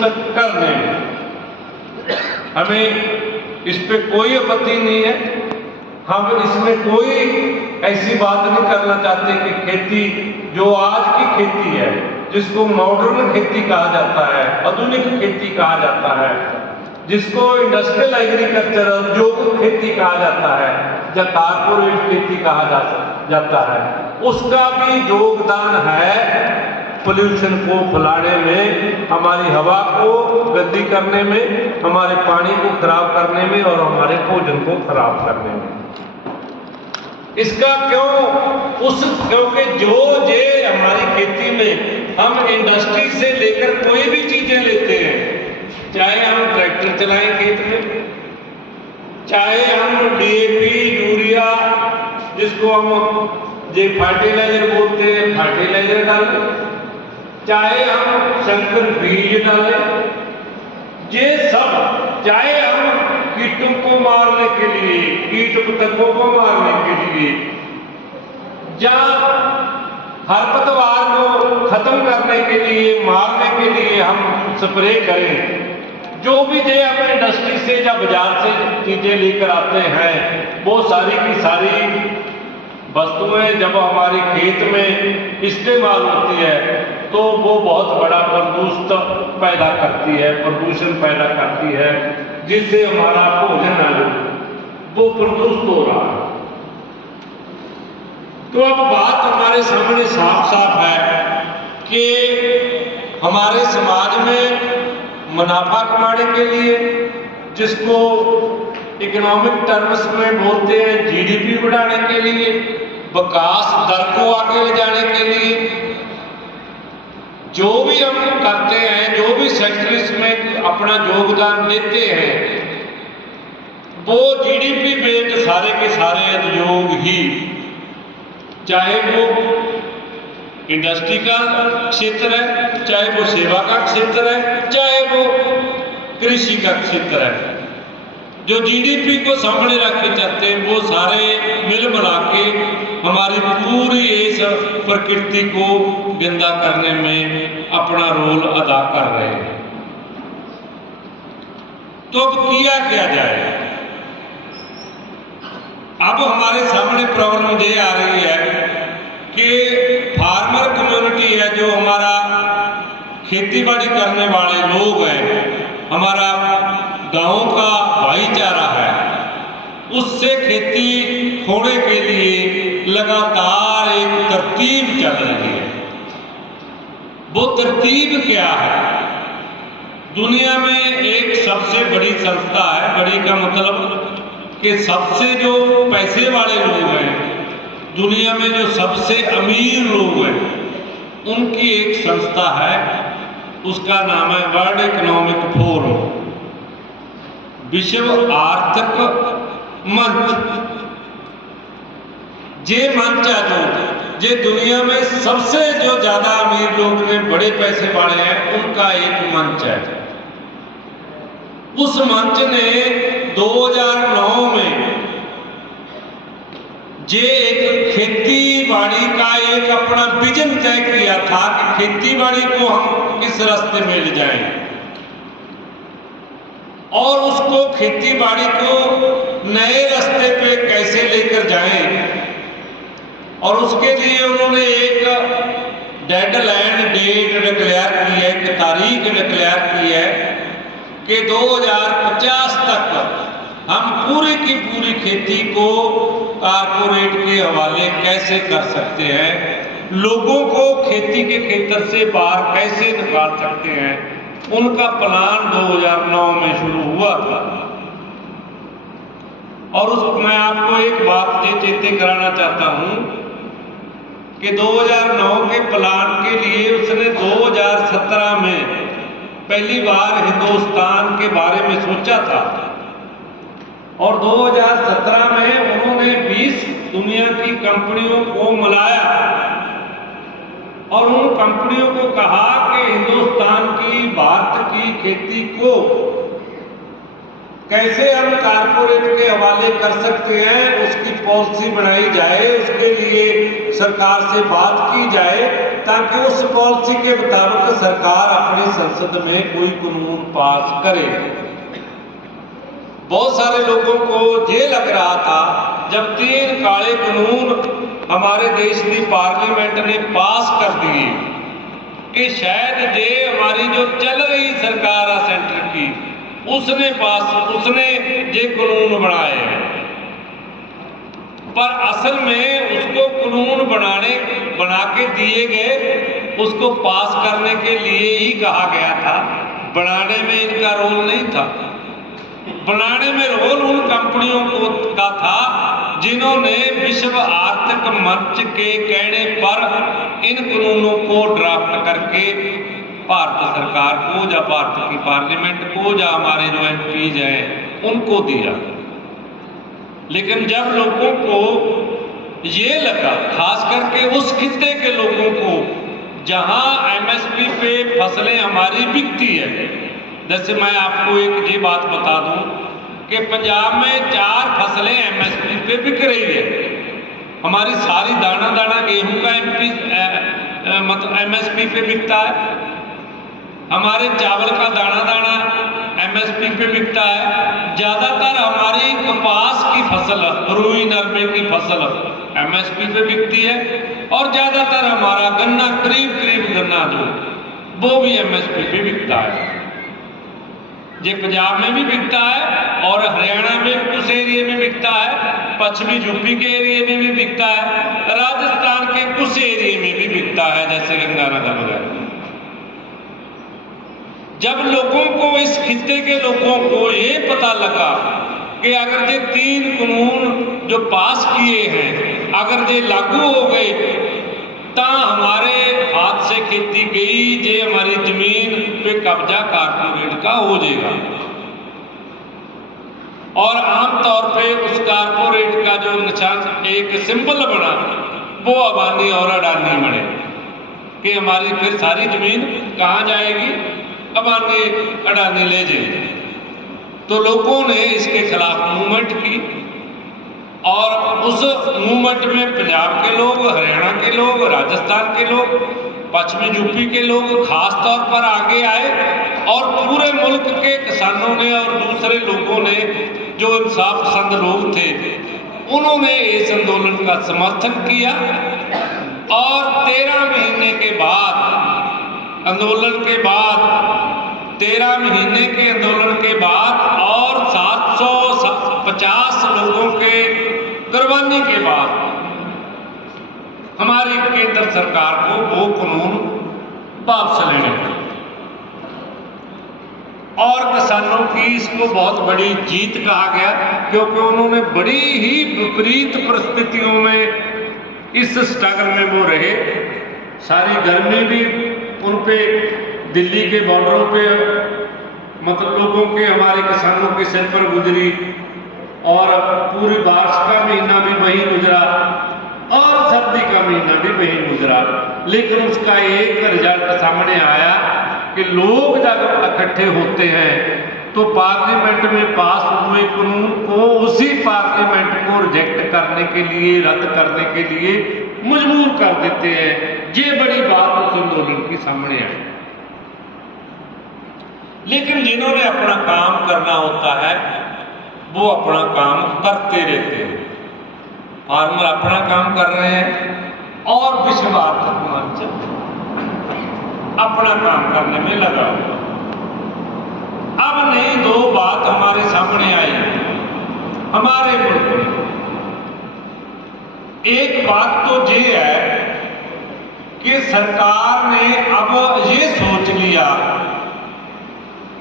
प्रदूषित करने में। हमें इस पे कोई आपत्ति नहीं है, हम इसमें कोई ऐसी बात नहीं करना चाहते कि खेती जो आज की खेती है, जिसको मॉडर्न खेती कहा जाता है, आधुनिक खेती कहा जाता है, जिसको इंडस्ट्रियल एग्रीकल्चर औद्योगिक खेती कहा जाता है या कारपोरेट खेती कहा जाता है, उसका भी योगदान है पोल्यूशन को फैलाने में, हमारी हवा को गंदी करने में, हमारे पानी को खराब करने में और हमारे भोजन को खराब करने में। इसका क्योंकि जो हमारी खेती में हम इंडस्ट्री से लेकर कोई भी चीजें लेते हैं, चाहे हम ट्रैक्टर चलाएं खेत में, चाहे हम DAP यूरिया जिसको हम फर्टिलाइजर बोलते हैं फर्टिलाइजर डालें, चाहे हम संकर बीज डालें, ये सब चाहे हम कीटों को मारने के लिए, कीट पतंगों को मारने के लिए या खरपतवार को खत्म करने के लिए, मारने के लिए हम स्प्रे करें, जो भी हम इंडस्ट्री से या बाजार से चीजें लेकर आते हैं, वो सारी की सारी वस्तुएं जब हमारे खेत में इस्तेमाल होती है तो वो बहुत बड़ा प्रदूषण पैदा करती है, जिससे हमारा भोजन वो प्रदूषित हो रहा है। तो अब बात हमारे सामने साफ साफ है कि हमारे समाज में मुनाफा कमाने के लिए, जिसको इकोनॉमिक टर्म्स में बोलते हैं GDP बढ़ाने के लिए, विकास दर को आगे ले जाने के लिए, जो भी हम करते हैं, जो भी सेक्टर्स में अपना योगदान देते हैं, वो GDP बेस्ड सारे के सारे उद्योग ही, चाहे वो इंडस्ट्री का क्षेत्र है, चाहे वो सेवा का क्षेत्र है, चाहे वो कृषि का क्षेत्र है, जो GDP को सामने रख के चलते हैं, वो सारे मिल मिला के हमारी पूरी इस प्रकृति को गंदा करने में अपना रोल अदा कर रहे हैं। तो अब किया क्या जाए? अब हमारे सामने प्रॉब्लम ये आ रही है कि फार्मर कम्युनिटी है, जो हमारा खेतीबाड़ी करने वाले लोग हैं, हमारा गांव का भाईचारा है, उससे खेती होने के लिए लगातार एक तरतीब चल रही है। वो तरतीब क्या है? दुनिया में एक सबसे बड़ी संस्था है, बड़ी का मतलब कि सबसे जो पैसे वाले लोग हैं, दुनिया में जो सबसे अमीर लोग हैं, उनकी एक संस्था है, उसका नाम है वर्ल्ड इकोनॉमिक फोरम, विश्व आर्थिक मंच। ये मंच है जो दुनिया में सबसे जो ज्यादा अमीर लोग हैं, बड़े पैसे वाले हैं, उनका एक मंच है। उस मंच ने 2009 में ये एक खेती बाड़ी का एक अपना विजन तय किया था कि खेती बाड़ी को हम किस रास्ते में ले जाएं और उसको खेती बाड़ी को नए रास्ते पे कैसे लेकर जाएं, और उसके लिए उन्होंने एक डेडलाइन डेट डिक्लेयर की है, एक तारीख डिक्लेयर की है कि 2050 तक हम पूरी की पूरी खेती को कारपोरेट के हवाले कैसे कर सकते हैं, लोगों को खेती के क्षेत्र से बाहर कैसे निकाल सकते हैं। उनका प्लान 2009 में शुरू हुआ था। और मैं आपको एक बात चेते कराना चाहता हूं कि 2009 के प्लान के लिए उसने 2017 में पहली बार हिंदुस्तान के बारे में सोचा था, और 2017 में उन्होंने 20 दुनिया की कंपनियों को मिलाया और उन कंपनियों को कहा कि हिंदुस्तान की, भारत की खेती को कैसे हम कारपोरेट के हवाले कर सकते हैं, उसकी पॉलिसी बनाई जाए, उसके लिए सरकार से बात की जाए ताकि उस पॉलिसी के मुताबिक सरकार अपनी संसद में कोई कानून पास करे। बहुत सारे लोगों को ये लग रहा था जब 3 काले कानून हमारे देश की पार्लियामेंट ने पास कर दिए कि शायद ये हमारी जो चल रही सरकार है सेंटर की उसने ये कानून बनाए हैं, पर असल में उसको कानून बना के दिए गए, उसको पास करने के लिए ही कहा गया था। बनाने में इनका रोल नहीं था। बनाने में रोल उन कंपनियों का था जिन्होंने विश्व आर्थिक मंच के कहने पर इन कानूनों को ड्राफ्ट करके भारत सरकार को या भारत की पार्लियामेंट को या हमारे जो एमपीज हैं उनको दिया। लेकिन जब लोगों को ये लगा, खास करके उस खित्ते के लोगों को जहां एमएसपी पे फसलें हमारी बिकती है, जैसे मैं आपको एक ये बात बता दूं कि पंजाब में 4 फसलें एमएसपी पे बिक रही है। हमारी सारी दाना गेहूं का मतलब एमएसपी पे बिकता है, हमारे चावल का दाना एमएसपी पे बिकता है, ज़्यादातर हमारी कपास की फसल, रुई नरमे की फसल एमएसपी पे बिकती है, और ज़्यादातर हमारा गन्ना, करीब गन्ना जो वो भी एमएसपी पे बिकता है। ये पंजाब में भी बिकता है और हरियाणा में कुछ एरिए में बिकता है, पश्चिमी यूपी के एरिए में भी बिकता है, राजस्थान के कुछ एरिए में भी बिकता है, जैसे गंगानगर वगैरह। जब लोगों को, इस खित्ते के लोगों को ये पता लगा कि अगर ये 3 कानून जो पास किए हैं अगर ये लागू हो गए तो हमारे हाथ से खेती गई, ये हमारी जमीन पे कब्जा कारपोरेट का हो जाएगा, और आमतौर पे उस कारपोरेट का जो निशान एक सिंबल बना वो अबानी और अडानी बने कि हमारी फिर सारी जमीन कहाँ जाएगी, अबानी अडानी ले जाए। तो लोगों ने इसके खिलाफ मूवमेंट की, और उस मूवमेंट में पंजाब के लोग, हरियाणा के लोग, राजस्थान के लोग, पश्चिमी यूपी के लोग खास तौर पर आगे आए, और पूरे मुल्क के किसानों ने और दूसरे लोगों ने जो इंसाफ पसंद लोग थे उन्होंने इस आंदोलन का समर्थन किया। और 13 महीने के बाद आंदोलन के बाद 13 महीने के आंदोलन के बाद और 750 लोगों के कुर्बानी के बाद हमारी केंद्र सरकार को वो कानून वापस लेने पड़े, और किसानों की इसको बहुत बड़ी जीत कहा गया, क्योंकि उन्होंने बड़ी ही विपरीत परिस्थितियों में इस स्ट्रगल में वो रहे। सारी गर्मी भी उन पे दिल्ली के बॉर्डरों पे मतलब लोगों के, हमारे किसानों के सिर पर गुजरी, और पूरी बारिश का महीना भी वही गुजरा और सर्दी का महीना भी वही गुजरा। लेकिन उसका एक रिजल्ट सामने आया कि लोग जब इकट्ठे होते हैं तो पार्लियामेंट में पास हुए कानून को उसी पार्लियामेंट को रिजेक्ट करने के लिए, रद्द करने के लिए मजबूर कर देते हैं। ये बड़ी बात उस आंदोलन की सामने आई। लेकिन जिन्होंने अपना काम करना होता है वो अपना काम करते रहते हैं। फार्मर अपना काम कर रहे हैं और विश्व आर्थिक मंच अपना काम करने में लगा हुआ। अब नई 2 बात हमारे सामने आई हमारे मुल्क में। एक बात तो ये है कि सरकार ने अब ये सोच लिया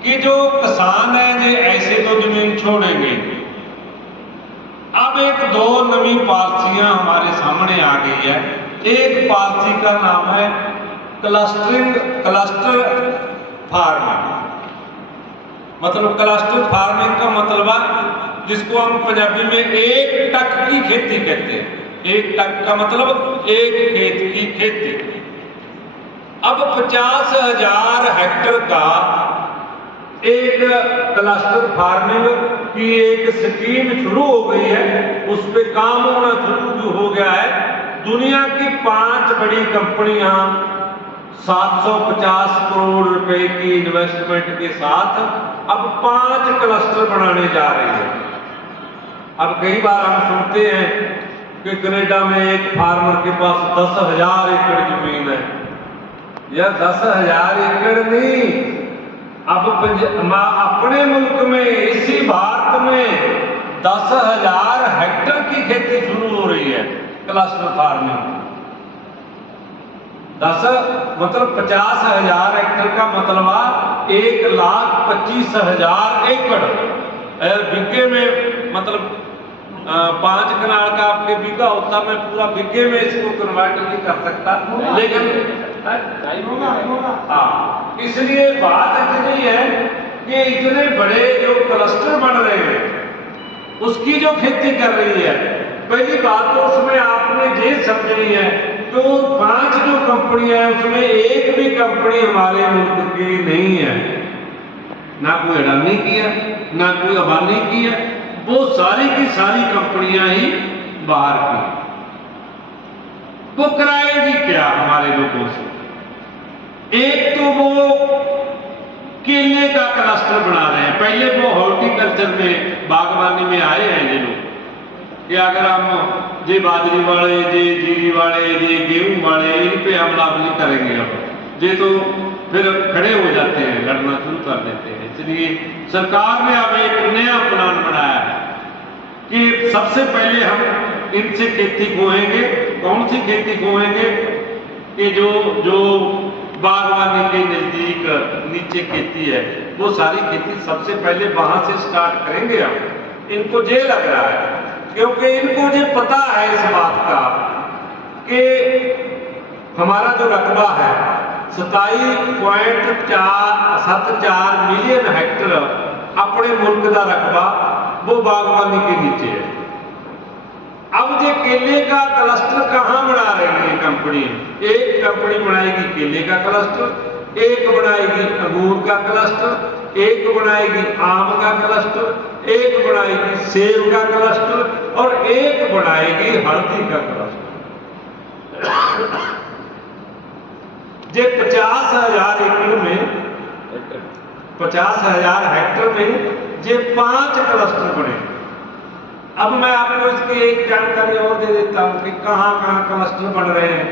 कि जो किसान है ये ऐसे तो जमीन छोड़ेंगे। अब 1-2 नवी पॉलिसियां हमारे सामने आ गई है। एक पॉलिसी का नाम है क्लस्टर फार्मिंग। मतलब क्लस्टर फार्मिंग का मतलब है, जिसको हम पंजाबी में एक टक की खेती कहते हैं। एक टक का मतलब एक खेत की खेती। अब 50,000 हेक्टेयर का एक क्लस्टर फार्मिंग की एक स्कीम शुरू हो गई है, उस पे काम होना शुरू हो गया है। दुनिया की 5 बड़ी कंपनियां 750 करोड़ रुपए की इन्वेस्टमेंट के साथ अब 5 क्लस्टर बनाने जा रही है। अब कई बार हम सुनते हैं कि कनाडा में एक फार्मर के पास 10,000 एकड़ जमीन है। यह 10,000 एकड़ नहीं, अब अपने मुल्क में, इसी भारत में 10,000 हेक्टेयर की खेती शुरू हो रही है क्लस्टर फार्मिंग। 10 मतलब 50,000 हेक्टेयर का मतलब 1,25,000 एकड़। बीघे में मतलब 5 कनाल का आपके बीघा होता, मैं पूरा बीघे में इसको कन्वर्ट नहीं कर सकता, लेकिन हाँ, इसलिए बात इतनी है कि इतने बड़े जो क्लस्टर बन रहे हैं उसकी जो खेती कर रही है, पहली बात तो उसमें आपने ये समझनी है तो 5 जो कंपनियां हैं उसमें एक भी कंपनी हमारे मुल्क की नहीं है। ना कोई अडानी की है, ना कोई अंबानी की है, वो सारी की सारी कंपनियां ही बाहर की। वो कराएगी क्या हमारे लोगों से? एक तो वो केले का क्लस्टर बना रहे हैं। पहले वो हॉर्टिकल्चर में, बागवानी में आए हैं ये लोग कि अगर हम ये बाजरी वाले, ये जीरी वाले, ये गेहूं वाले, इन पे हमला नहीं करेंगे, अब ये तो फिर खड़े हो जाते हैं, लड़ना शुरू कर देते हैं। इसलिए सरकार ने अब एक नया प्लान बनाया है कि सबसे पहले हम इनसे खेती बोएंगे। कौन सी खेती बोएंगे? कि जो बागवानी के नजदीक नीचे खेती है, वो सारी खेती सबसे पहले वहां से स्टार्ट करेंगे। हम इनको ये लग रहा है, क्योंकि इनको ये पता है इस बात का कि हमारा जो रकबा है 27.74 मिलियन हेक्टेयर अपने मुल्क का रकबा वो बागवानी के नीचे है। अब ये केले का क्लस्टर कहाँ बना रही है कंपनी? एक कंपनी बनाएगी केले का क्लस्टर, एक बनाएगी अंगूर का क्लस्टर, एक बनाएगी आम का क्लस्टर, एक बनाएगी सेब का क्लस्टर और एक बनाएगी हल्दी का क्लस्टर। जे 50,000 एकड़ में, 50,000 हेक्टेयर में जे 5 क्लस्टर बने। अब मैं आपको इसकी एक जानकारी और दे देता हूं कि कहां कहां क्लस्टर बन रहे हैं।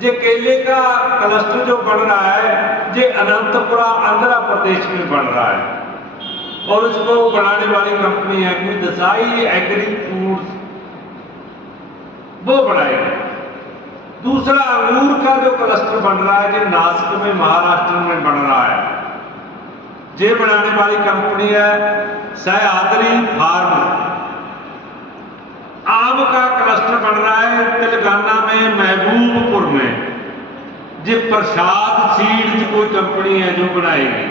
जे केले का क्लस्टर जो बन रहा है, जे अनंतपुरा आंध्र प्रदेश में बन रहा है और उसको बनाने वाली कंपनी है कोई दसाई एग्री फूड्स, वो बनाएगी। दूसरा अंगूर का जो क्लस्टर बन रहा है, जो नासिक में महाराष्ट्र में बन रहा है, ये बनाने वाली कंपनी है सह्याद्री फार्म। आम का क्लस्टर बन रहा है तेलंगाना में महबूबपुर में, ये प्रसाद सीड्स कोई कंपनी है जो बनाएगी।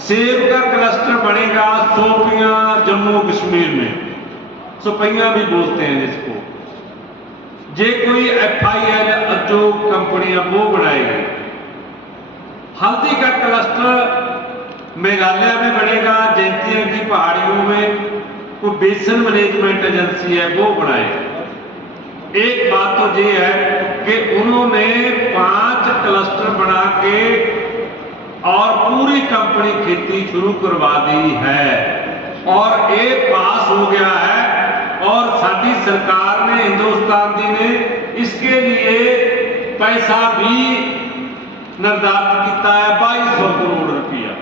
सेब का क्लस्टर बनेगा सोपियां जम्मू कश्मीर में, सोपियां भी बोलते हैं जिसको, जे कोई FIL जो कंपनी है वो बनाएगी। हल्दी का क्लस्टर मेघालय में बनेगा, जैंतिया की पहाड़ियों में कोई बेसन मैनेजमेंट एजेंसी है वो बनाएगी। एक बात तो ये है कि उन्होंने 5 क्लस्टर बना के और पूरी कंपनी खेती शुरू करवा दी है और एक पास हो गया है और साडी सरकार ने, हिंदुस्तान दी ने इसके लिए पैसा भी निर्धारित किया है 2200 करोड़ रुपया,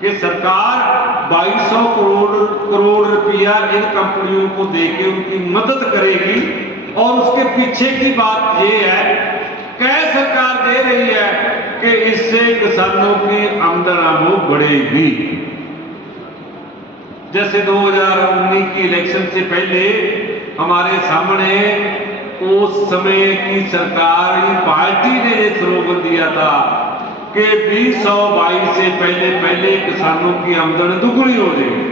कि सरकार 2200 करोड़ रुपया इन कंपनियों को देके उनकी मदद करेगी। और उसके पीछे की बात यह है, क्या सरकार दे रही है कि इससे किसानों की आमदनी वो बढ़ेगी। जैसे 2019 की इलेक्शन से पहले हमारे सामने उस समय की सरकारी पार्टी ने ये स्लोगन दिया था कि 2022 से पहले किसानों की आमदनी दुगनी हो जाएगी।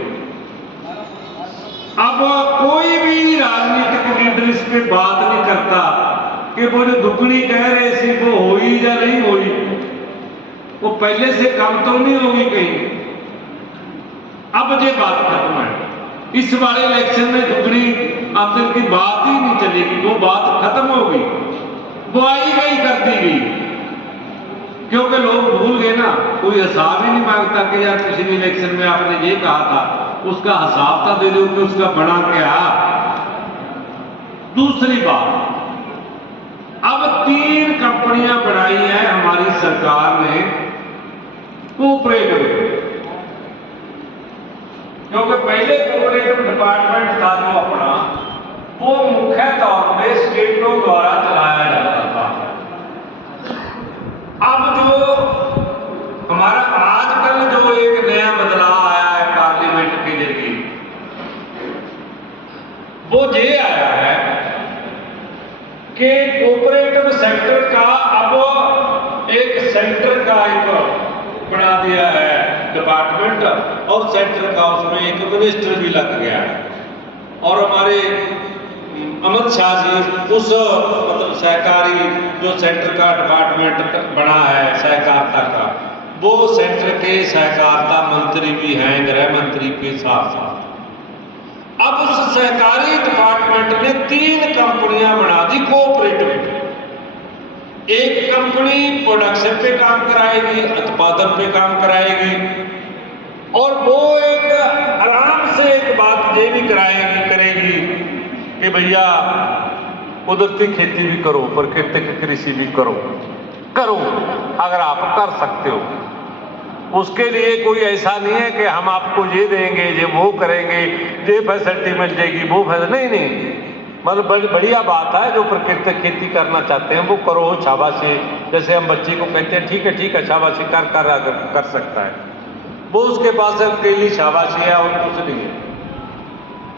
अब कोई भी राजनीतिक लीडर इस पे बात नहीं करता कि वो जो दुगनी कह रहे थे वो हुई या नहीं हुई, वो पहले से कम तो नहीं होगी कहीं। अब ये बात खत्म है। इस वाले इलेक्शन में दुगनी आमदनी की बात ही नहीं चलेगी, वो बात खत्म हो गई, वो आई गई कर दी गई। क्योंकि लोग भूल गए ना, कोई हिसाब ही नहीं मांगता कि यार पिछले इलेक्शन में आपने ये कहा था, उसका हिसाब था दे दो कि उसका बना क्या। दूसरी बात, अब 3 कंपनियां बनाई हैं हमारी सरकार ने कोऑपरेटिव, क्योंकि पहले कोऑपरेटिव डिपार्टमेंट था जो अपना, वो मुख्य तौर पे स्टेटों द्वारा चलाया जाता था। अब जो हमारा आजकल जो एक नया बदलाव आया है पार्लियामेंट के जरिए, वो ये आया है कि कोऑपरेटिव सेक्टर का अब एक सेंटर का एक बना दिया है डिपार्टमेंट, और सेंटर का उसमें एक मिनिस्टर भी लग गया है। और हमारे अमित शाह जी उस मतलब सहकारी जो सेंटर का डिपार्टमेंट बना है सहकारिता का, वो सेंटर के सहकारिता मंत्री भी हैं, गृह मंत्री के साथ साथ। अब उस सहकारी डिपार्टमेंट ने 3 कंपनियां बना दी कोऑपरेटिव। एक कंपनी प्रोडक्शन पे काम कराएगी, उत्पादन पे काम कराएगी, और वो एक आराम से एक बात ये भी करेगी कि भैया कुदरती खेती भी करो, प्राकृतिक कृषि भी करो अगर आप कर सकते हो। उसके लिए कोई ऐसा नहीं है कि हम आपको ये देंगे, ये वो करेंगे, ये फैसिलिटी मिल जाएगी, वो फैसिलिटी नहीं। मतलब बढ़िया बात है, जो प्राकृतिक खेती करना चाहते हैं वो करो, शाबाशी। जैसे हम बच्चे को कहते हैं ठीक है शाबाशी कर सकता है, वो उसके पास अकेली शाबाशी है और कुछ नहीं है।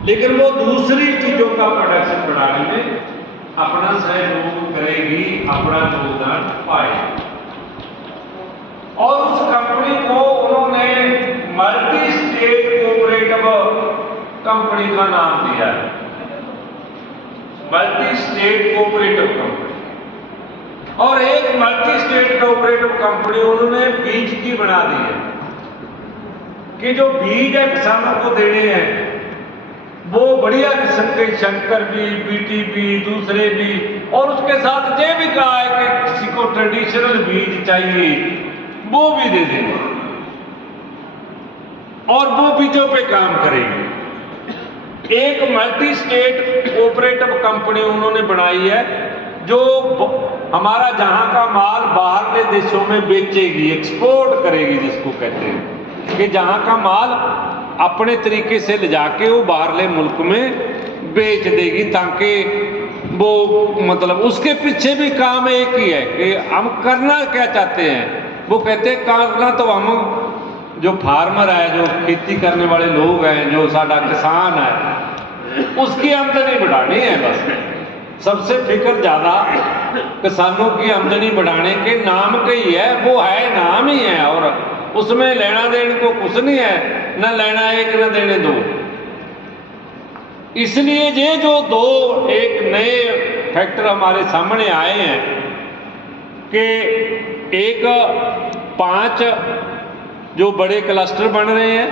लेकिन वो दूसरी चीजों का प्रोडक्शन बढ़ाने में अपना सहयोग करेगी, अपना योगदान पाएगी। और उस कंपनी को उन्होंने मल्टी स्टेट कोऑपरेटिव कंपनी का नाम दिया है, मल्टी स्टेट कोऑपरेटिव कंपनी। और एक मल्टी स्टेट कोऑपरेटिव कंपनी उन्होंने बीज की बना दी है कि जो बीज है किसानों को देने हैं, वो बढ़िया किस्म के शंकर बीज, बीटी बीज, दूसरे बीज, और उसके साथ ये भी कहा है कि किसी को ट्रेडिशनल बीज चाहिए वो भी दे देंगे, और वो बीजों पे काम करेंगे। एक मल्टी स्टेट कोऑपरेटिव कंपनी उन्होंने बनाई है जो हमारा जहां का माल बाहरले देशों में बेचेगी, एक्सपोर्ट करेगी, जिसको कहते हैं कि जहां का माल अपने तरीके से ले जाके वो बाहरले मुल्क में बेच देगी, ताकि वो मतलब उसके पीछे भी काम एक ही है कि हम करना क्या चाहते हैं। वो कहते हैं करना तो हम जो फार्मर है, जो खेती करने वाले लोग हैं, जो साडा किसान है, उसकी आमदनी बढ़ानी है। बस सबसे फिक्र ज्यादा किसानों की आमदनी बढ़ाने के नाम का ही है, वो है नाम ही है, और उसमें लेना देने को कुछ नहीं है, न लेना एक न देने दो। इसलिए ये जो दो एक नए फैक्टर हमारे सामने आए हैं कि एक 5 जो बड़े क्लस्टर बन रहे हैं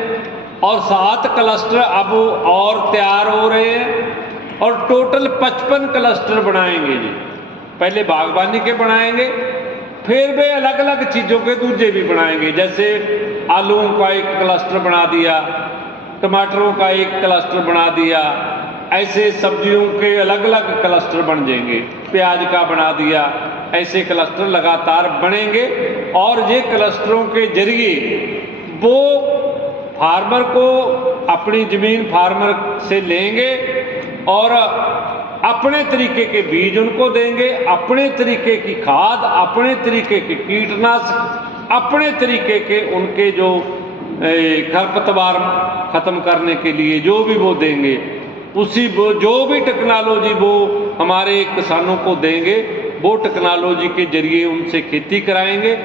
और 7 क्लस्टर अब और तैयार हो रहे हैं, और टोटल 55 क्लस्टर बनाएंगे जी। पहले बागबानी के बनाएंगे, फिर वे अलग अलग चीज़ों के दूसरे भी बनाएंगे, जैसे आलूओं का एक क्लस्टर बना दिया, टमाटरों का एक क्लस्टर बना दिया, ऐसे सब्जियों के अलग अलग क्लस्टर बन जाएंगे, प्याज का बना दिया, ऐसे क्लस्टर लगातार बनेंगे। और ये क्लस्टरों के जरिए वो फार्मर को अपनी ज़मीन फार्मर से लेंगे और अपने तरीके के बीज उनको देंगे, अपने तरीके की खाद, अपने तरीके के कीटनाशक, अपने तरीके के उनके जो खरपतवार ख़त्म करने के लिए जो भी वो देंगे, उसी वो जो भी टेक्नोलॉजी वो हमारे किसानों को देंगे, वो टेक्नोलॉजी के जरिए उनसे खेती कराएंगे।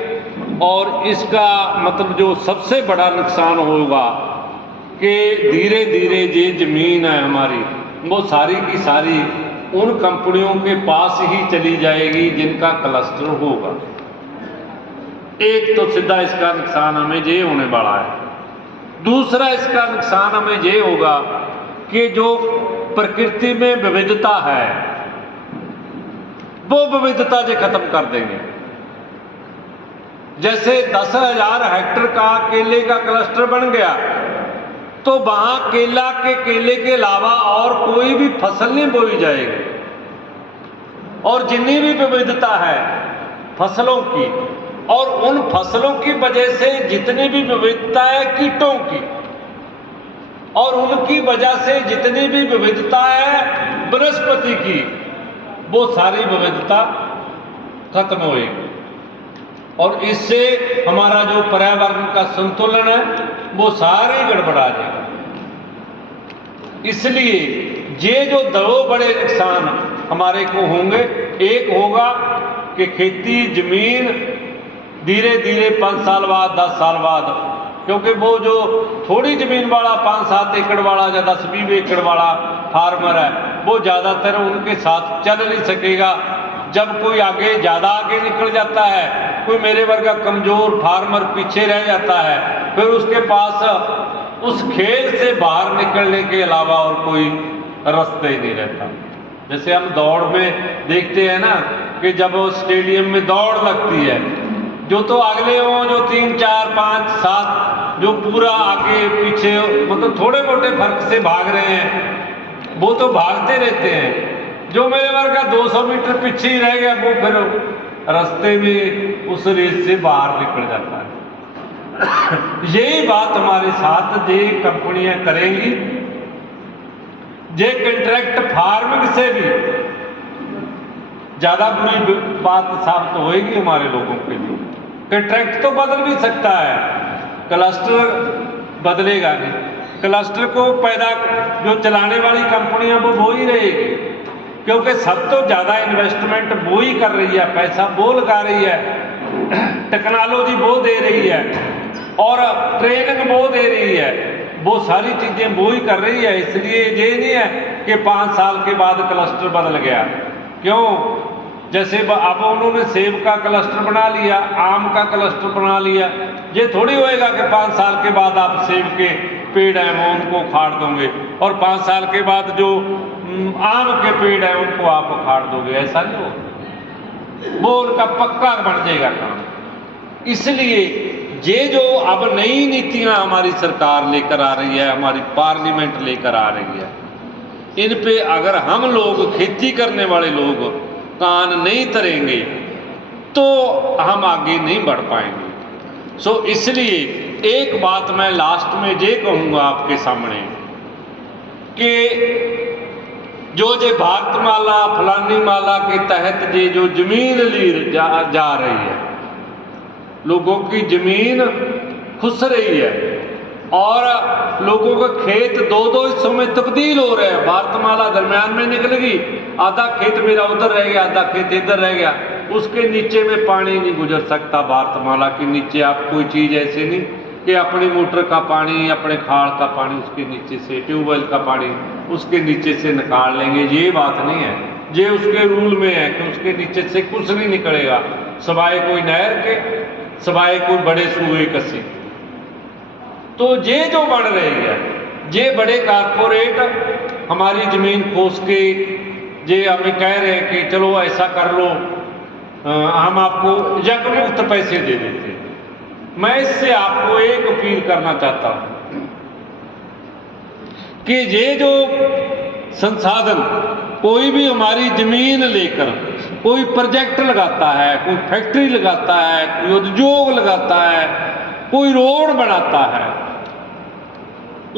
और इसका मतलब जो सबसे बड़ा नुकसान होगा कि धीरे धीरे ये ज़मीन है हमारी, वो सारी की सारी उन कंपनियों के पास ही चली जाएगी जिनका क्लस्टर होगा। एक तो सीधा इसका नुकसान हमें ये होने वाला है। दूसरा इसका नुकसान हमें ये होगा कि जो प्रकृति में विविधता है, वो विविधता जो खत्म कर देंगे। जैसे 10,000 हेक्टेयर का केले का क्लस्टर बन गया तो वहां केले के अलावा और कोई भी फसल नहीं बोई जाएगी, और जितनी भी विविधता है फसलों की, और उन फसलों की वजह से जितनी भी विविधता है कीटों की, और उनकी वजह से जितनी भी विविधता है वनस्पति की, वो सारी विविधता खत्म होएगी, और इससे हमारा जो पर्यावरण का संतुलन है वो सारे गड़बड़ा जाएगा। इसलिए ये जो दो बड़े नुकसान हमारे को होंगे, एक होगा कि खेती जमीन धीरे धीरे 5 साल बाद 10 साल बाद, क्योंकि वो जो थोड़ी जमीन वाला 5-7 एकड़ वाला या 10-20 एकड़ वाला फार्मर है वो ज़्यादातर उनके साथ चल नहीं सकेगा। जब कोई आगे ज़्यादा आगे निकल जाता है, कोई मेरे वर्गा कमज़ोर फार्मर पीछे रह जाता है, फिर उसके पास उस खेल से बाहर निकलने के अलावा और कोई रास्ता ही नहीं रहता। जैसे हम दौड़ में देखते हैं ना कि जब वो स्टेडियम में दौड़ लगती है, जो तो अगले हों, जो 3, 4, 5, 7 जो पूरा आगे पीछे मतलब थोड़े मोटे फर्क से भाग रहे हैं, वो तो भागते रहते हैं। जो मेरे वर्ग का 200 मीटर पीछे ही रह गया वो फिर रास्ते में उस रेस से बाहर निकल जाता है। यही बात हमारे साथ ये कंपनियां करेंगी। ये कंट्रैक्ट फार्मिंग से भी ज्यादा बुरी बात साबित होएगी हमारे लोगों के लिए। कंट्रैक्ट तो बदल भी सकता है, क्लस्टर बदलेगा नहीं। क्लस्टर को पैदा जो चलाने वाली कंपनियां वो ही रहेगी, क्योंकि सब तो ज़्यादा इन्वेस्टमेंट वो ही कर रही है, पैसा वो लगा रही है, टेक्नोलॉजी वो दे रही है, और ट्रेनिंग वो दे रही है, वो सारी चीज़ें वो ही कर रही है। इसलिए ये नहीं है कि 5 साल के बाद क्लस्टर बदल गया। क्यों? जैसे अब उन्होंने सेब का क्लस्टर बना लिया, आम का क्लस्टर बना लिया, ये थोड़ी होएगा कि 5 साल के बाद आप सेब के पेड़ हैं वो उनको उखाड़ दोगे, और 5 साल के बाद जो आम के पेड़ हैं उनको आप उखाड़ दोगे, ऐसा नहीं होगा। वो उनका पक्का बन जाएगा काम। इसलिए ये जो अब नई नीतियां हमारी सरकार लेकर आ रही है, हमारी पार्लियामेंट लेकर आ रही है, इन पे अगर हम लोग खेती करने वाले लोग कान नहीं धरेंगे तो हम आगे नहीं बढ़ पाएंगे। सो इसलिए एक बात मैं लास्ट में ये कहूँगा आपके सामने कि जो भारतमाला फलानी माला के तहत ये जो जमीन ली जा रही है, लोगों की जमीन खुस रही है, और लोगों का खेत 2-2 हिस्सों में तब्दील हो रहे हैं। भारतमाला दरमियान में निकल गई, आधा खेत मेरा उधर रह गया, आधा खेत इधर रह गया, उसके नीचे में पानी नहीं गुजर सकता। भारतमाला के नीचे आप कोई चीज़ ऐसे नहीं कि अपनी मोटर का पानी, अपने खाड़ का पानी उसके नीचे से, ट्यूबवेल का पानी उसके नीचे से निकाल लेंगे, ये बात नहीं है। ये उसके रूल में है कि उसके नीचे से कुछ नहीं निकलेगा, सवाए कोई नहर के, सवाए कोई बड़े सूए कसी। तो ये जो बढ़ रही है, ये बड़े कारपोरेट हमारी ज़मीन खोस के ये हमें कह रहे हैं कि चलो ऐसा कर लो, हम आपको यकमुक्त पैसे दे देते हैं। मैं इससे आपको एक अपील करना चाहता हूं कि ये जो संसाधन कोई भी हमारी जमीन लेकर कोई प्रोजेक्ट लगाता है, कोई फैक्ट्री लगाता है, कोई उद्योग लगाता है, कोई रोड बनाता है,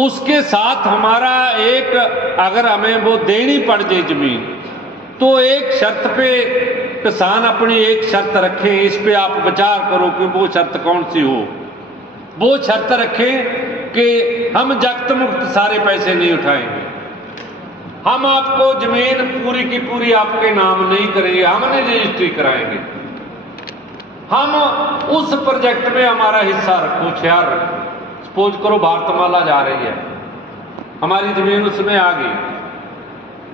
उसके साथ हमारा एक अगर हमें वो देनी पड़ जाए जमीन, तो एक शर्त पे किसान अपनी एक शर्त रखें। इस पे आप विचार करो कि वो शर्त कौन सी हो। वो शर्त रखें कि हम जब्त मुक्त सारे पैसे नहीं उठाएंगे, हम आपको जमीन पूरी की पूरी आपके नाम नहीं करेंगे, हम नहीं रजिस्ट्री कराएंगे, हम उस प्रोजेक्ट में हमारा हिस्सा रखो, शेयर रखो। सपोज करो भारतमाला जा रही है, हमारी जमीन उसमें आ गई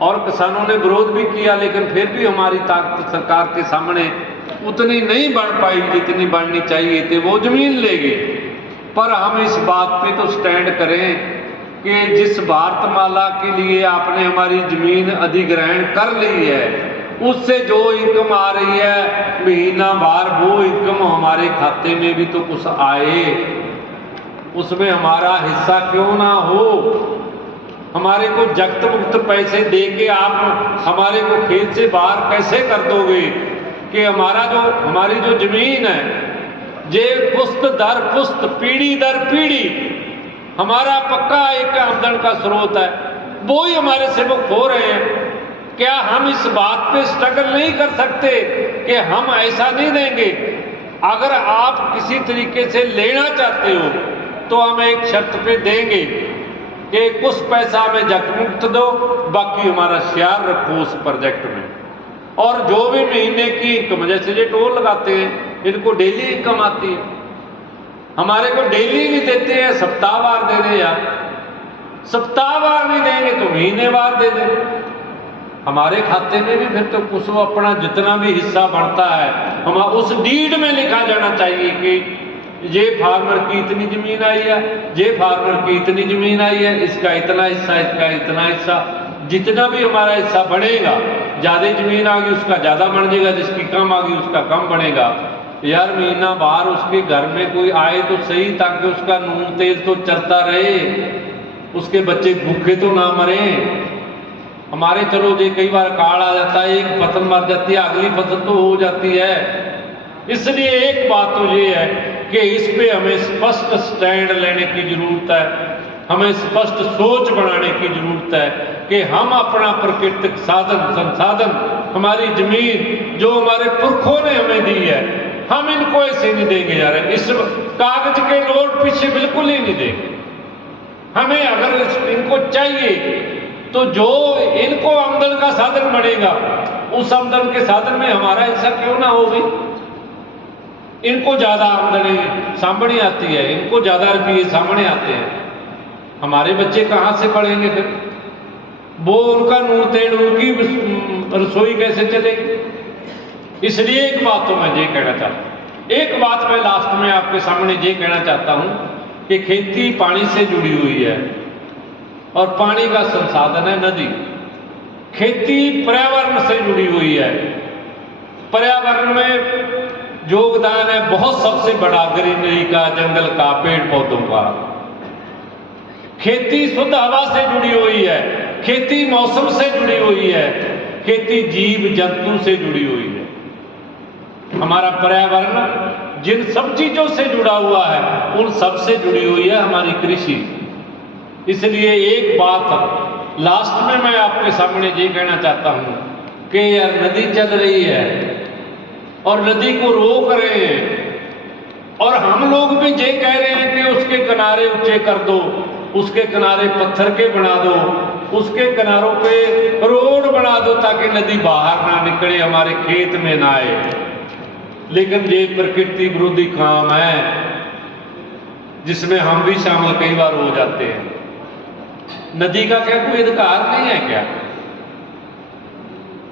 और किसानों ने विरोध भी किया, लेकिन फिर भी हमारी ताकत सरकार के सामने उतनी नहीं बढ़ पाई जितनी बढ़नी चाहिए थी, वो जमीन ले गई। पर हम इस बात पे तो स्टैंड करें कि जिस भारतमाला के लिए आपने हमारी जमीन अधिग्रहण कर ली है, उससे जो इनकम आ रही है महीना वार, वो इनकम हमारे खाते में भी तो कुछ आए, उसमें हमारा हिस्सा क्यों ना हो। हमारे को जख्त मुक्त पैसे दे के आप हमारे को खेत से बाहर कैसे कर दोगे कि हमारी जो जमीन है, जे पुस्त दर पुस्त, पीढ़ी दर पीढ़ी हमारा पक्का एक आमदन का स्रोत है, वो ही हमारे से वो खो रहे हैं। क्या हम इस बात पे स्ट्रगल नहीं कर सकते कि हम ऐसा नहीं देंगे? अगर आप किसी तरीके से लेना चाहते हो तो हम एक शर्त पे देंगे कि कुछ पैसा हमें जख्त मुक्त दो, बाकी हमारा शेयर रखो उस प्रोजेक्ट में। और जो भी महीने की इनकम, जैसे ये टोल लगाते हैं, इनको डेली इनकम आती है, हमारे को डेली नहीं देते हैं, सप्ताहवार दे दें यार। सप्ताहवार नहीं देंगे तो महीनेवार दे दें। हमारे खाते में भी फिर तो कुछ अपना जितना भी हिस्सा बढ़ता है हम उस डीड में लिखा जाना चाहिए कि ये फार्मर की इतनी जमीन आई है, ये फार्मर की इतनी जमीन आई है, इसका इतना हिस्सा, इसका इतना हिस्सा। जितना भी हमारा हिस्सा बढ़ेगा, ज़्यादा जमीन आ गई उसका ज़्यादा बढ़ जाएगा, जिसकी कम आ गई उसका कम बढ़ेगा। यार महीना बाहर उसके घर में कोई आए तो सही, ताकि उसका नून तेल तो चलता रहे, उसके बच्चे भूखे तो ना मरे। हमारे चलो जी कई बार काल आ जाता है, एक फसल मर जाती है, अगली फसल तो हो जाती है। इसलिए एक बात तो ये है कि इस पे हमें स्पष्ट स्टैंड लेने की जरूरत है, हमें स्पष्ट सोच बनाने की जरूरत है कि हम अपना प्राकृतिक संसाधन, हमारी जमीन जो हमारे पुरखों ने हमें दी है, हम इनको ऐसे नहीं देंगे जा रहे, इस कागज के नोट पीछे बिल्कुल ही नहीं देंगे। हमें अगर इनको चाहिए तो जो इनको आमदन का साधन बनेगा, उस आमदन के साधन में हमारा हिस्सा क्यों ना हो। भी इनको ज्यादा आमदनी सामने आती है, इनको ज्यादा रुपये सामने आते हैं, हमारे बच्चे कहाँ से पढ़ेंगे फिर? वो उनका नून तेल, उनकी रसोई कैसे चलेगी? इसलिए एक बात तो मैं ये कहना चाहता हूँ, एक बात मैं लास्ट में आपके सामने ये कहना चाहता हूँ कि खेती पानी से जुड़ी हुई है और पानी का संसाधन है नदी। खेती पर्यावरण से जुड़ी हुई है, पर्यावरण में योगदान है बहुत, सबसे बड़ा ग्रीनरी का, जंगल का, पेड़ पौधों का। खेती शुद्ध हवा से जुड़ी हुई है, खेती मौसम से जुड़ी हुई है, खेती जीव जंतु से जुड़ी हुई है। हमारा पर्यावरण जिन सब चीजों से जुड़ा हुआ है उन सब से जुड़ी हुई है हमारी कृषि। इसलिए एक बात लास्ट में मैं आपके सामने ये कहना चाहता हूं कि यार नदी चल रही है और नदी को रोक रहे हैं, और हम लोग भी ये कह रहे हैं कि उसके किनारे ऊंचे कर दो, उसके किनारे पत्थर के बना दो, उसके किनारों पे रोड बना दो ताकि नदी बाहर ना निकले, हमारे खेत में ना आए। लेकिन ये प्रकृति विरोधी काम है जिसमें हम भी शामिल कई बार हो जाते हैं। नदी का क्या कोई अधिकार नहीं है क्या?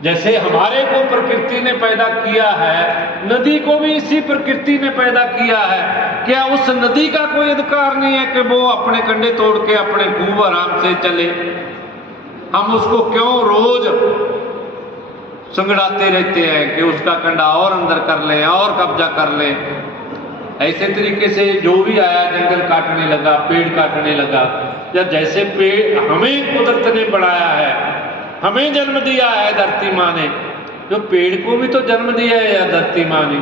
जैसे हमारे को प्रकृति ने पैदा किया है, नदी को भी इसी प्रकृति ने पैदा किया है। क्या उस नदी का कोई अधिकार नहीं है कि वो अपने कंडे तोड़ के अपने खूब आराम से चले? हम उसको क्यों रोज संगड़ाते रहते हैं कि उसका कंडा और अंदर कर लें और कब्जा कर लें? ऐसे तरीके से जो भी आया जंगल काटने लगा, पेड़ काटने लगा, या जैसे पेड़ हमें कुदरत ने बनाया है, हमें जन्म दिया है धरती माँ ने, जो पेड़ को भी तो जन्म दिया है या धरती माँ ने।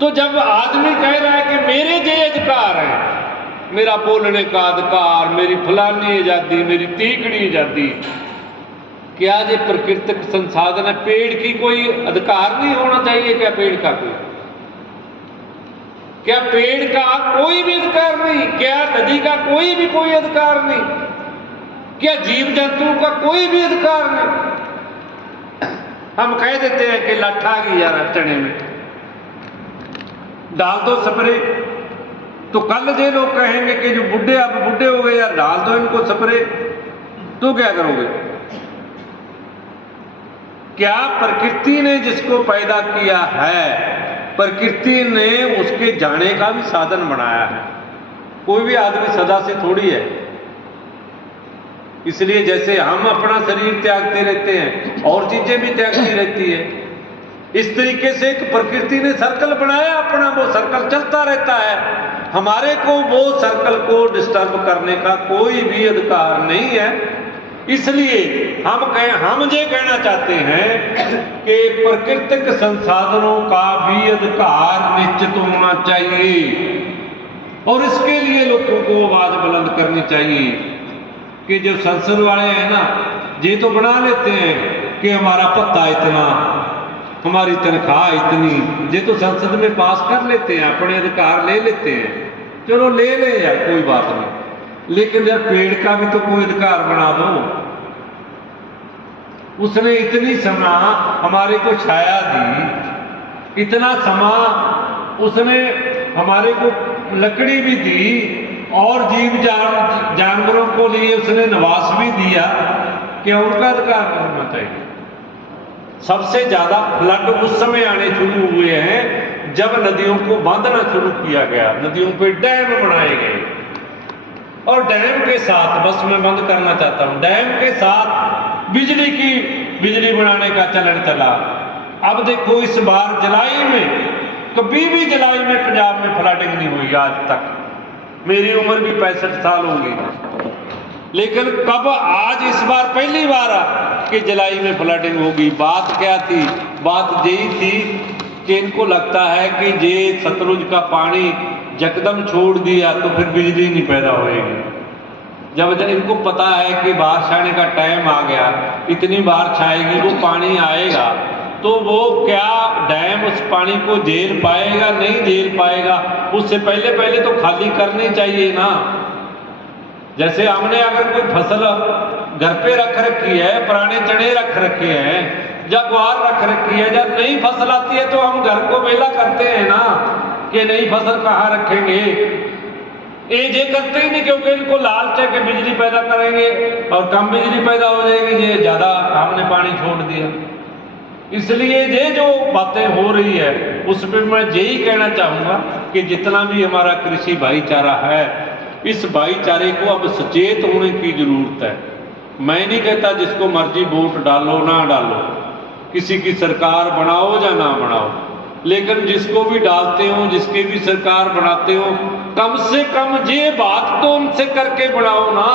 तो जब आदमी कह रहा है कि मेरे ये अधिकार है, मेरा बोलने का अधिकार, मेरी फलानी आजादी, मेरी तीखड़ी आजादी, क्या ये प्राकृतिक संसाधन है? पेड़ की कोई अधिकार नहीं होना चाहिए क्या? पेड़ का कोई, क्या पेड़ का कोई भी अधिकार नहीं? क्या नदी का कोई अधिकार नहीं? क्या जीव जंतु का कोई भी अधिकार नहीं? हम कह देते हैं कि लट्ठा गई यार चने में, डाल दो स्प्रे। तो कल ये लोग कहेंगे कि जो बुढ़े अब बुढ़े हो गए यार, डाल दो इनको स्प्रे, तो क्या करोगे? क्या प्रकृति ने जिसको पैदा किया है, प्रकृति ने उसके जाने का भी साधन बनाया है। कोई भी आदमी सदा से थोड़ी है, इसलिए जैसे हम अपना शरीर त्यागते रहते हैं और चीजें भी त्यागती रहती है, इस तरीके से एक प्रकृति ने सर्कल बनाया अपना, वो सर्कल चलता रहता है। हमारे को वो सर्कल को डिस्टर्ब करने का कोई भी अधिकार नहीं है। इसलिए हम ये कहना चाहते हैं कि प्राकृतिक संसाधनों का भी अधिकार निश्चित होना चाहिए और इसके लिए लोगों को आवाज बुलंद करनी चाहिए कि जो संसद वाले हैं ना, ये तो बना लेते हैं कि हमारा पत्ता इतना, हमारी तनख्वाह इतनी, ये तो संसद में पास कर लेते हैं, अपने अधिकार ले लेते हैं। चलो ले लें यार, कोई बात नहीं, लेकिन यार पेड़ का भी तो कोई अधिकार बना दो। उसने इतनी समय हमारे को छाया दी, इतना समय उसने हमारे को लकड़ी भी दी और जीव जानवरों को लिए उसने निवास भी दिया, क्या उनका अधिकार करना चाहिए? सबसे ज्यादा फ्लड उस समय आने शुरू हुए हैं जब नदियों को बांधना शुरू किया गया, नदियों पे डैम बनाए गए और डैम के साथ, बस मैं बंद करना चाहता हूं, डैम के साथ बिजली बनाने का चलन चला। अब देखो इस बार जुलाई में, कभी भी जुलाई में पंजाब में फ्लडिंग नहीं हुई आज तक, मेरी उम्र भी 65 साल होगी, लेकिन कब आज इस बार पहली बार कि जुलाई में फ्लडिंग होगी। बात क्या थी? बात यही थी कि इनको लगता है कि ये सतलुज का पानी यकदम छोड़ दिया तो फिर बिजली नहीं पैदा होएगी। जब इनको पता है कि बारिश आने का टाइम आ गया, इतनी बारिश आएगी, वो पानी आएगा, तो वो क्या डैम उस पानी को झेल पाएगा? नहीं झेल पाएगा। उससे पहले तो खाली करनी चाहिए ना। जैसे हमने अगर कोई फसल घर पे रख रखी है, पुराने चने रख रखे हैं, जगवार रख रखी है, जब नई फसल आती है तो हम घर को मेला करते हैं ना कि नई फसल कहाँ रखेंगे। ये करते ही नहीं, क्योंकि इनको लालच है कि बिजली पैदा करेंगे और कम बिजली पैदा हो जाएगी, ये ज्यादा हमने पानी छोड़ दिया। इसलिए ये जो बातें हो रही है उसमें मैं यही कहना चाहूंगा कि जितना भी हमारा कृषि भाईचारा है, इस भाईचारे को अब सचेत होने की जरूरत है। मैं नहीं कहता जिसको मर्जी वोट डालो ना डालो, किसी की सरकार बनाओ या ना बनाओ, लेकिन जिसको भी डालते हो, जिसकी भी सरकार बनाते हो, कम से कम ये बात तो उनसे करके बनाओ ना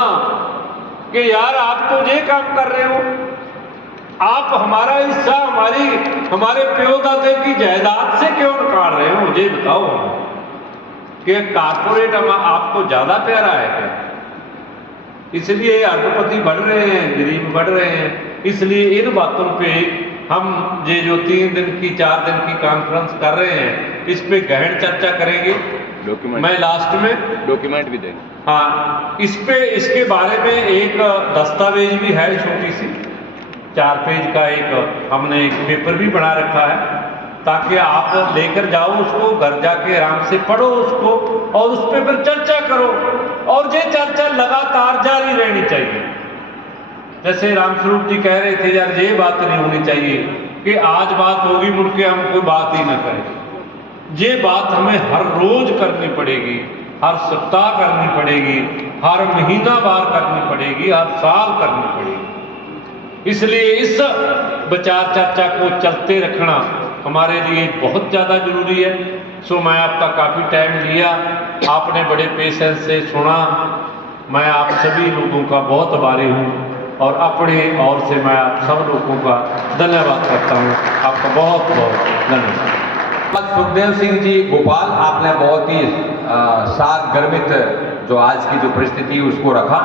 कि यार आप तो ये काम कर रहे हो, आप हमारा हिस्सा हमारे प्यो दादे की जायदाद से क्यों निकाल रहे हो? ये बताओ कि कारपोरेट आपको ज्यादा प्यारा है क्या? इसलिए अरबपति बढ़ रहे हैं, गरीब बढ़ रहे हैं। इसलिए इन बातों पे हम ये जो 3 दिन की 4 दिन की कॉन्फ्रेंस कर रहे हैं, इस पे गहन चर्चा करेंगे। मैं लास्ट में डॉक्यूमेंट भी देंगे। हाँ, इसके बारे में एक दस्तावेज भी है, छोटी सी 4 पेज का एक हमने एक पेपर भी बना रखा है, ताकि आप लेकर जाओ उसको, घर जाके आराम से पढ़ो उसको और उस पर फिर चर्चा करो, और ये चर्चा लगातार जारी रहनी चाहिए। जैसे रामस्वरूप जी कह रहे थे, यार ये बात नहीं होनी चाहिए कि आज बात होगी मुड़ के हम कोई बात ही ना करें। ये बात हमें हर रोज करनी पड़ेगी, हर सप्ताह करनी पड़ेगी, हर महीना बार करनी पड़ेगी, हर साल करनी पड़ेगी। इसलिए इस विचार चर्चा को चलते रखना हमारे लिए बहुत ज़्यादा जरूरी है। सो मैं आपका काफ़ी टाइम लिया, आपने बड़े पेशेंस से सुना। मैं आप सभी लोगों का बहुत आभारी हूँ और अपने ओर से मैं आप सब लोगों का धन्यवाद करता हूँ। आपका बहुत बहुत धन्यवाद। सुखदेव सिंह जी गोपाल, आपने बहुत ही साथ गर्मित जो आज की जो परिस्थिति उसको रखा।